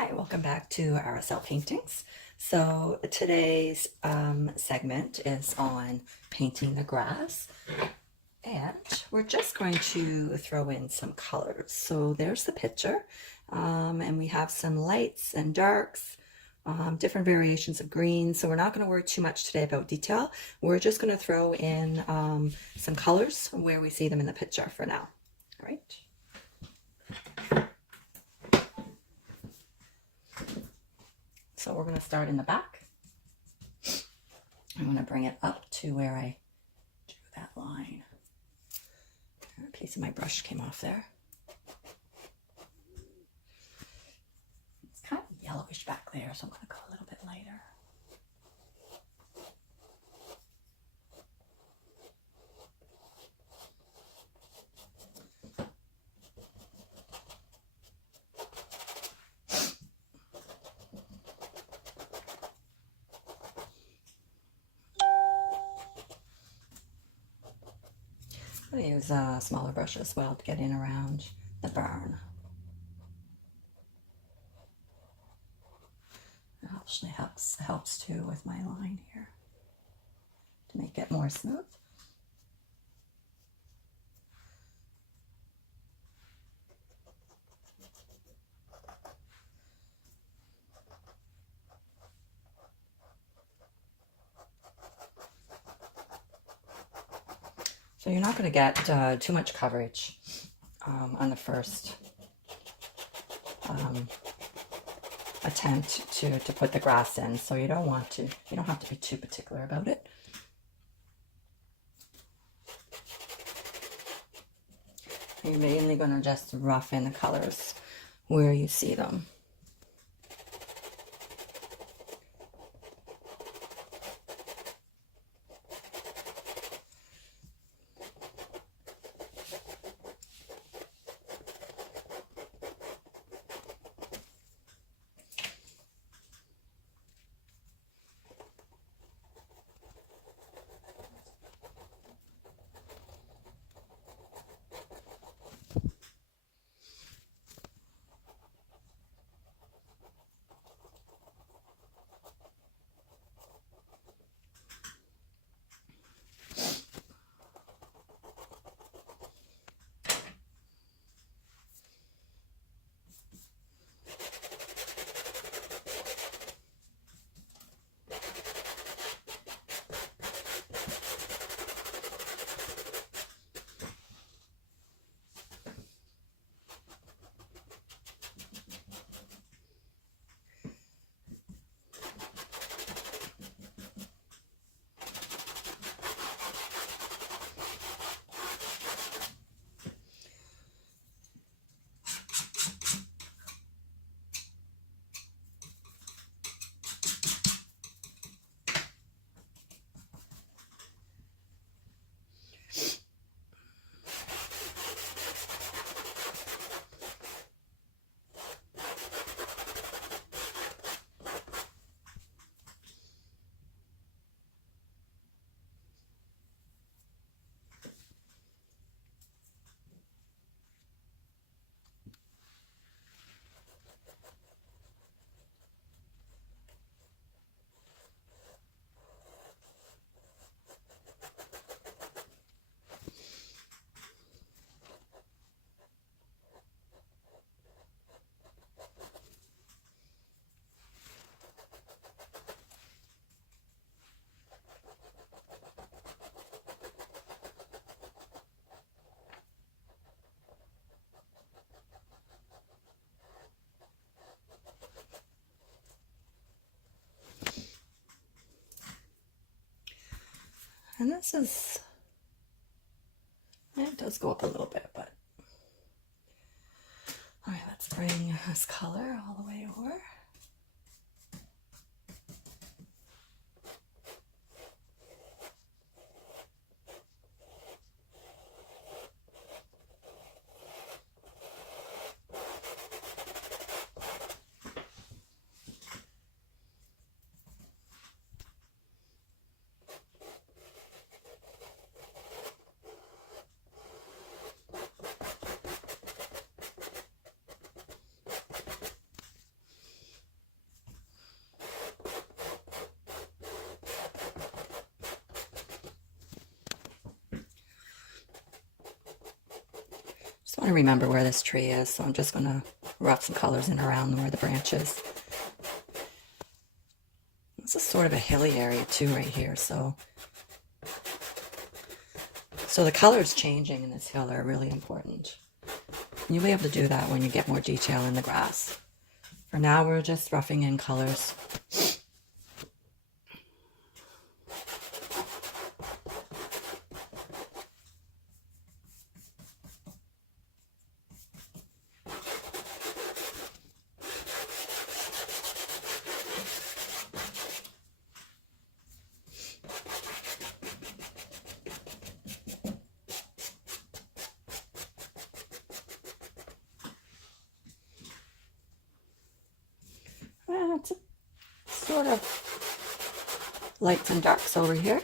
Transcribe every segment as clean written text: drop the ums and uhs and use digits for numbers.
Hi, welcome back to RSL Paintings. So today's segment is on painting the grass, and we're just going to throw in some colors. So there's the picture, and we have some lights and darks, different variations of green. So we're not going to worry too much today about detail. We're just going to throw in some colors where we see them in the picture for now. All right. So we're going to start in the back. I'm going to bring it up to where I drew that line. A piece of my brush came off there. It's kind of yellowish back there, so I'm going to go a little bit lighter. I'm going to use a smaller brush as well to get in around the barn. It actually helps too with my line here to make it more smooth. So you're not going to get too much coverage on the first attempt to put the grass in. So you don't have to be too particular about it. You're mainly going to just rough in the colors where you see them. And this is, it does go up a little bit, but all right, let's bring this color all the way over. I remember where this tree is, so I'm just going to rub some colors in around where the branch is. This is sort of a hilly area too right here, so the colors changing in this hill are really important. You'll be able to do that when you get more detail in the grass. For now, we're just roughing in colors. It's sort of lights and darks over here.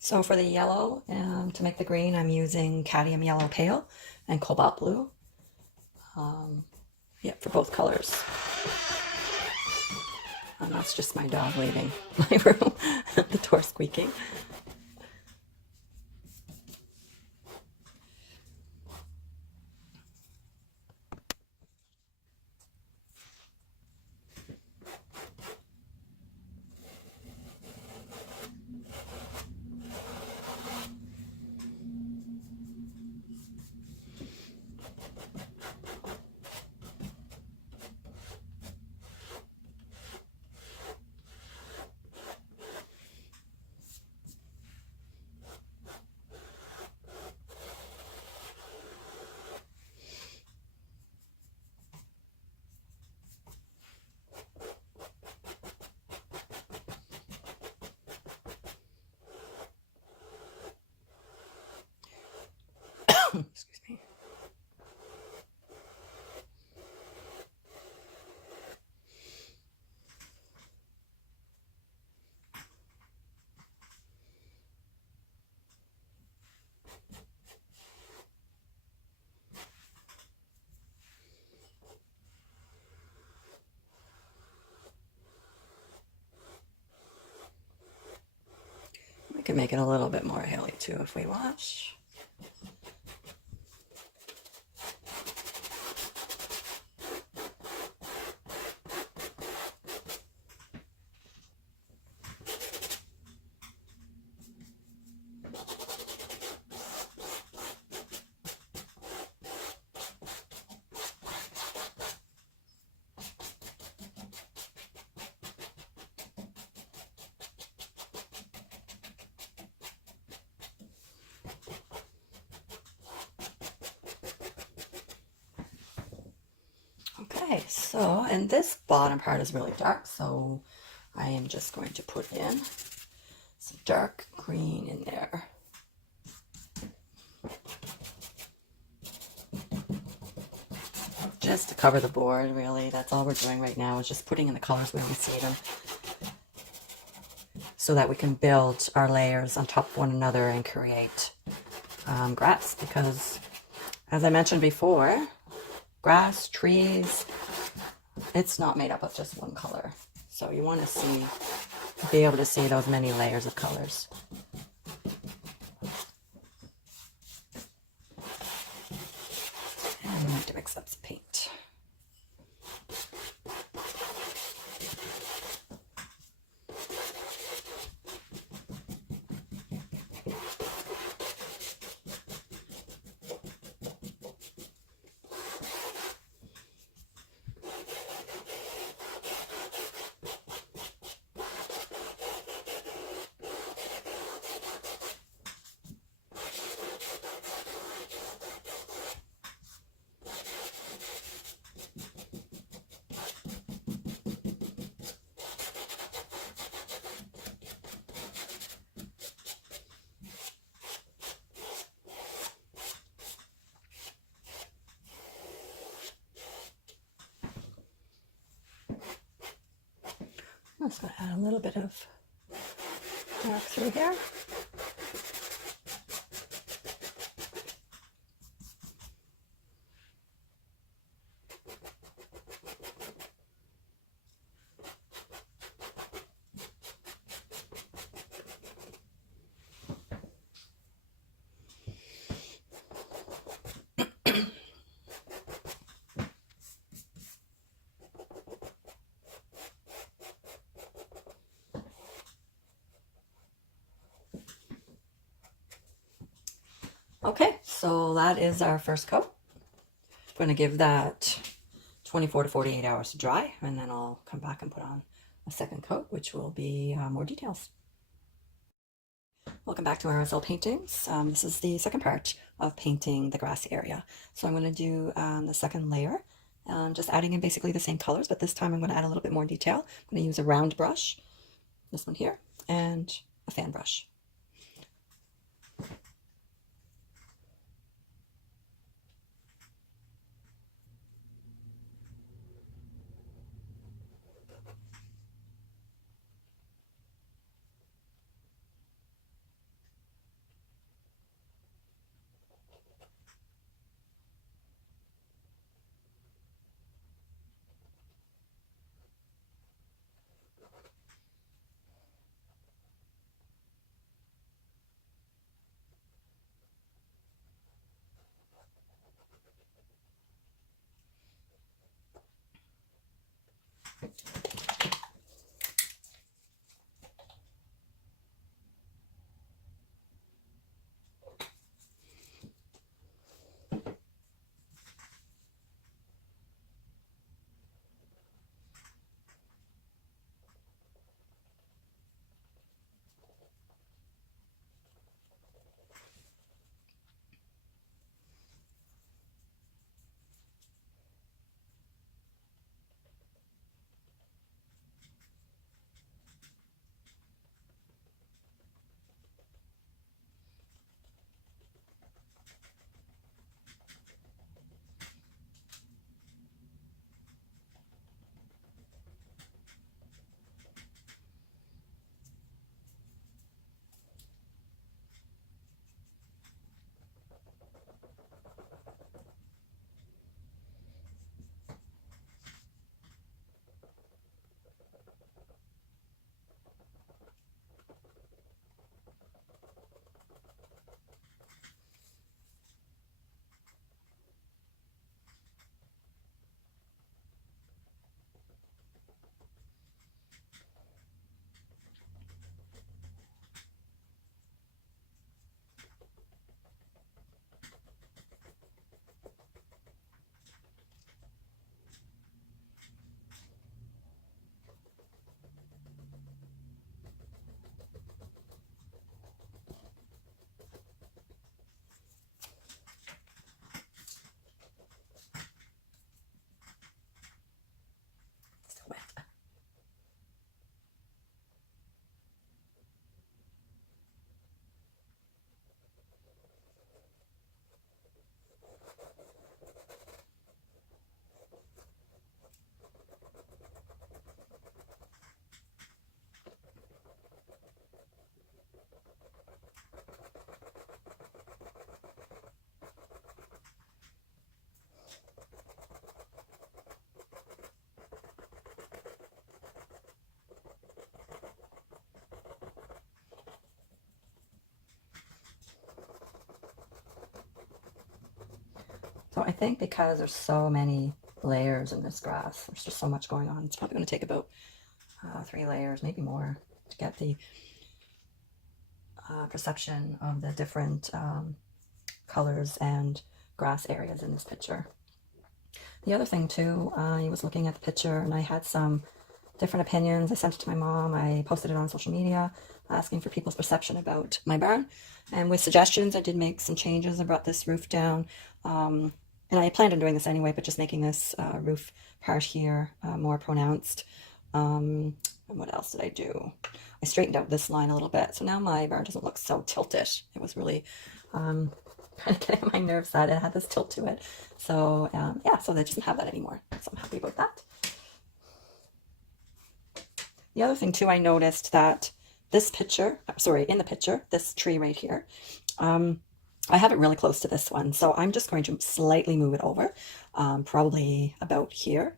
So for the yellow, to make the green, I'm using cadmium yellow pale and cobalt blue. Yeah, for both colors. And that's just my dog leaving my room, the door squeaking. Excuse me. We can make it a little bit more hilly too if we want. Okay, so, and this bottom part is really dark, so I am just going to put in some dark green in there. Just to cover the board, really. That's all we're doing right now, is just putting in the colors where we see them, so that we can build our layers on top of one another and create grass. Because, as I mentioned before, grass, trees, it's not made up of just one color. So you want to be able to see those many layers of colors. And I'm going to mix up some paint. just going to add a little bit of dark through here. Okay, so that is our first coat. I'm going to give that 24 to 48 hours to dry, and then I'll come back and put on a second coat, which will be more details. Welcome back to RSL Paintings. This is the second part of painting the grass area. So I'm going to do the second layer, just adding in basically the same colors, but this time I'm going to add a little bit more detail. I'm going to use a round brush, this one here, and a fan brush. So I think because there's so many layers in this grass, there's just so much going on. It's probably going to take about 3 layers, maybe more, to get the perception of the different colors and grass areas in this picture. The other thing too, I was looking at the picture and I had some different opinions. I sent it to my mom. I posted it on social media asking for people's perception about my barn. And with suggestions, I did make some changes. I brought this roof down. And I planned on doing this anyway, but just making this roof part here more pronounced. And what else did I do? I straightened out this line a little bit. So now my barn doesn't look so tilted. It was really kind of getting on my nerves that it had this tilt to it. So yeah, so they doesn't have that anymore. So I'm happy about that. The other thing too, I noticed that this picture, sorry, in the picture, this tree right here, I have it really close to this one. So I'm just going to slightly move it over, probably about here.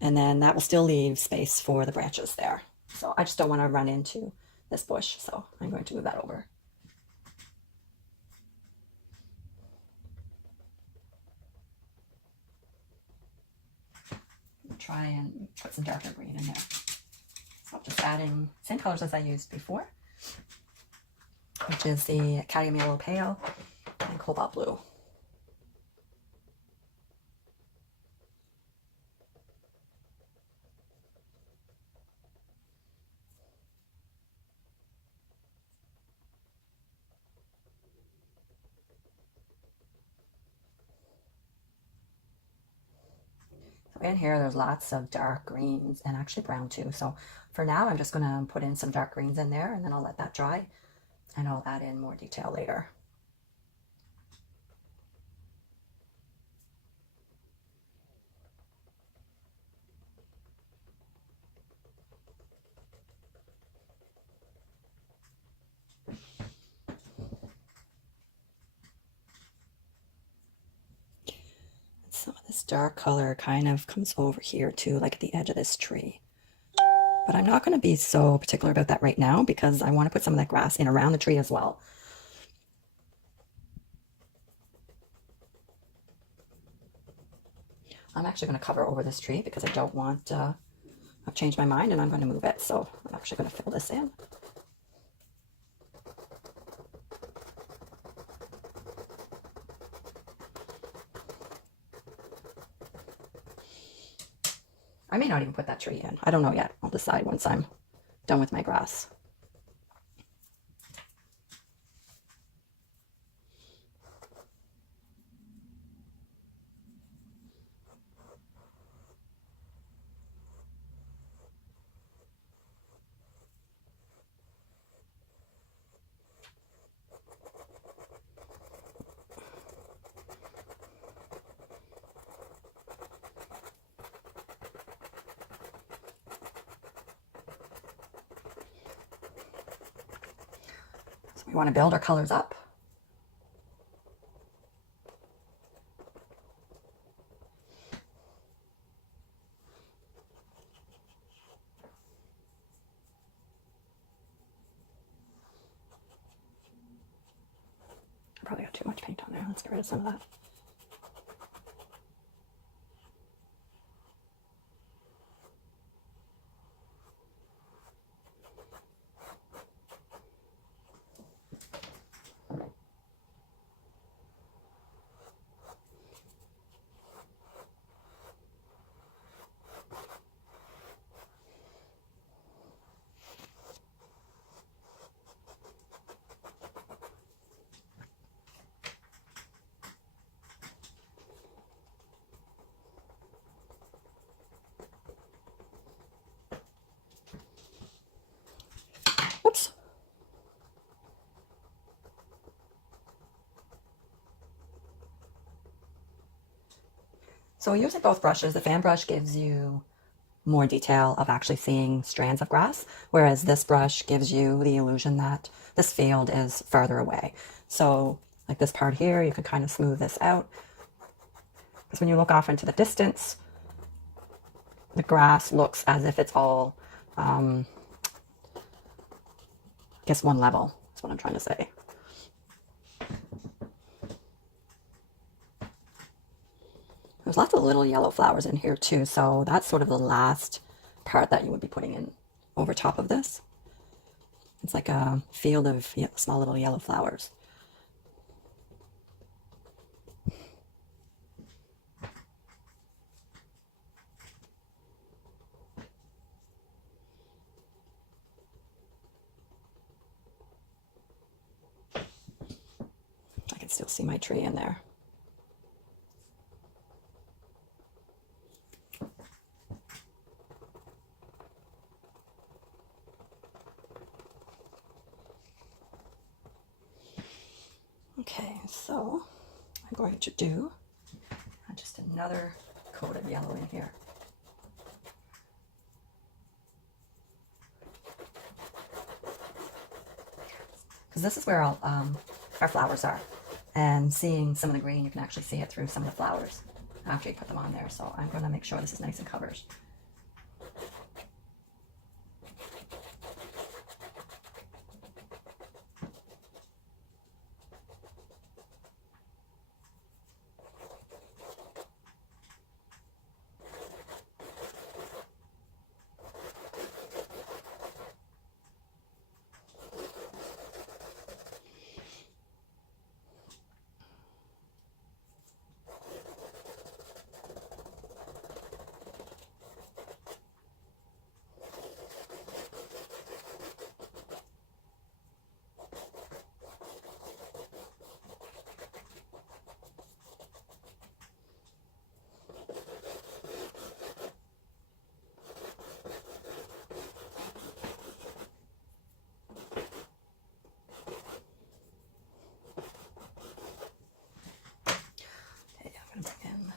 And then that will still leave space for the branches there. So I just don't want to run into this bush. So I'm going to move that over. Try and put some darker green in there. So I'm just adding same colors as I used before, which is the cadmium yellow pale and cobalt blue. In here, there's lots of dark greens and actually brown too. So for now, I'm just going to put in some dark greens in there and then I'll let that dry and I'll add in more detail later. Some of this dark color kind of comes over here too, like at the edge of this tree. But I'm not going to be so particular about that right now because I want to put some of that grass in around the tree as well. I'm actually going to cover over this tree because I don't want, I've changed my mind and I'm going to move it. So I'm actually going to fill this in. I may not even put that tree in. I don't know yet. I'll decide once I'm done with my grass. We want to build our colors up. I probably got too much paint on there. Let's get rid of some of that. Oops. So using both brushes, the fan brush gives you more detail of actually seeing strands of grass, whereas this brush gives you the illusion that this field is farther away. So like this part here, you can kind of smooth this out. Because when you look off into the distance, the grass looks as if it's all, I guess, one level. That's what I'm trying to say. There's lots of little yellow flowers in here too, so that's sort of the last part that you would be putting in over top of this. It's like a field of small little yellow flowers. I can still see my tree in there. Okay, so I'm going to do just another coat of yellow in here. because this is where all our flowers are. And seeing some of the green, you can actually see it through some of the flowers after you put them on there. So I'm going to make sure this is nice and covered. Again.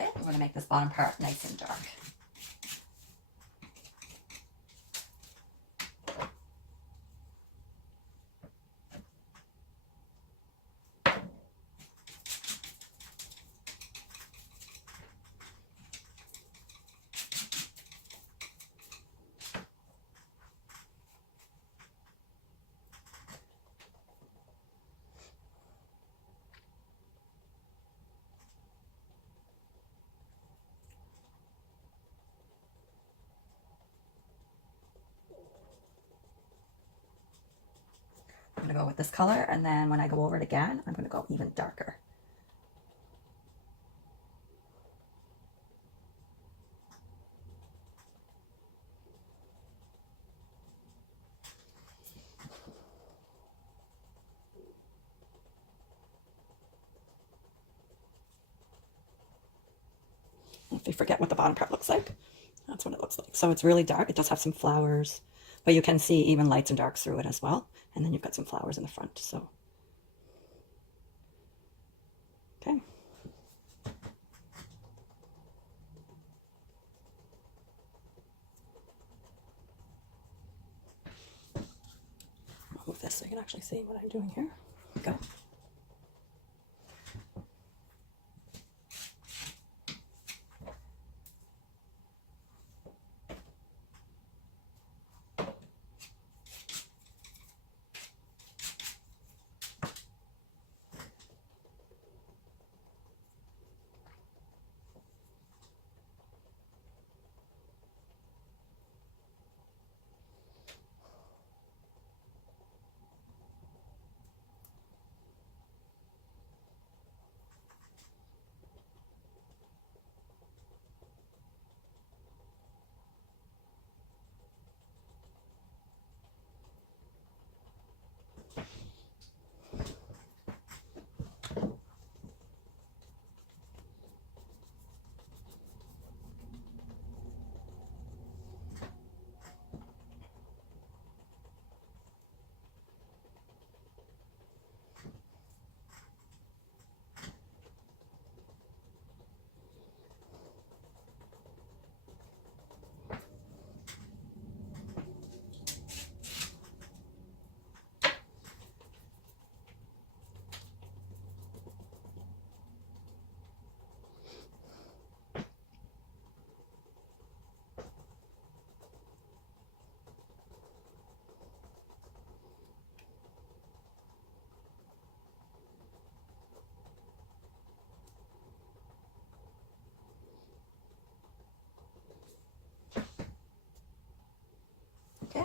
Okay, I'm going to make this bottom part nice and dark. I'm going to go with this color, and then when I go over it again, I'm going to go even darker. If you forget what the bottom part looks like, that's what it looks like. So it's really dark. It does have some flowers, but you can see even lights and darks through it as well. And then you've got some flowers in the front. So, okay. I'll move this so you can actually see what I'm doing here. Go.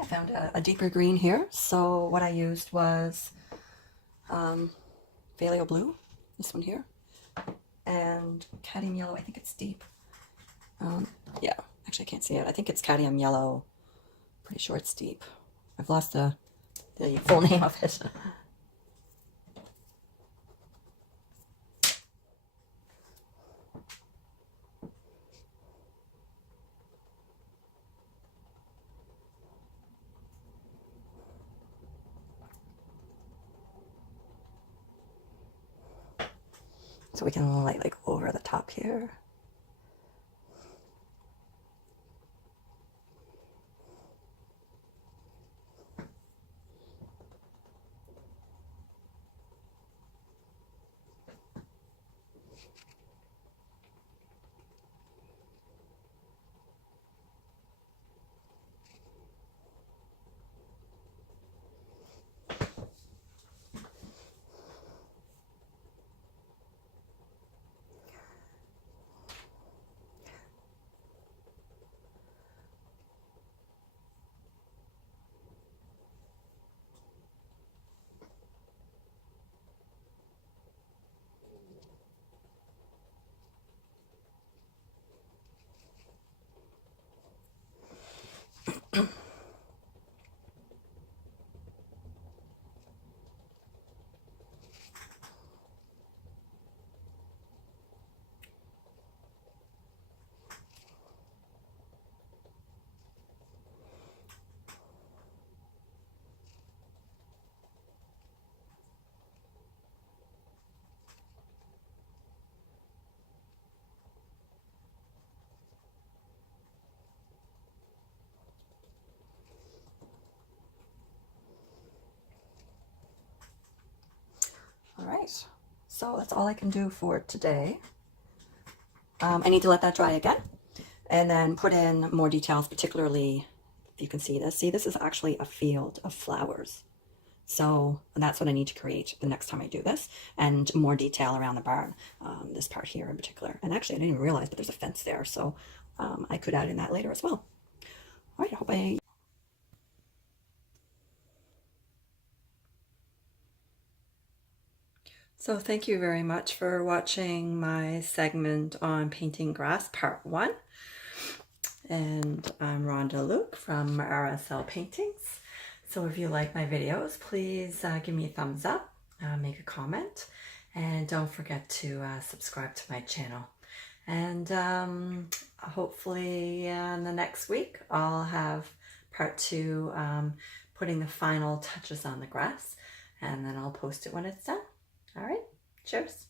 I found a deeper green here. So what I used was Vallejo Blue, this one here, and Cadmium Yellow. I think it's deep. Yeah, actually I can't see it. I think it's Cadmium Yellow. Pretty sure it's deep. I've lost the full name of it. So we can light like over the top here. All right, so that's all I can do for today. I need to let that dry again and then put in more details, particularly if you can see this. See, this is actually a field of flowers. So that's what I need to create the next time I do this, and more detail around the barn, this part here in particular. And actually, I didn't even realize, but there's a fence there, so I could add in that later as well. All right, I hope I... So thank you very much for watching my segment on painting grass, part 1. And I'm Rhonda Luke from RSL Paintings. So if you like my videos, please give me a thumbs up, make a comment, and don't forget to subscribe to my channel. And hopefully in the next week, I'll have part 2, putting the final touches on the grass, and then I'll post it when it's done. All right, cheers.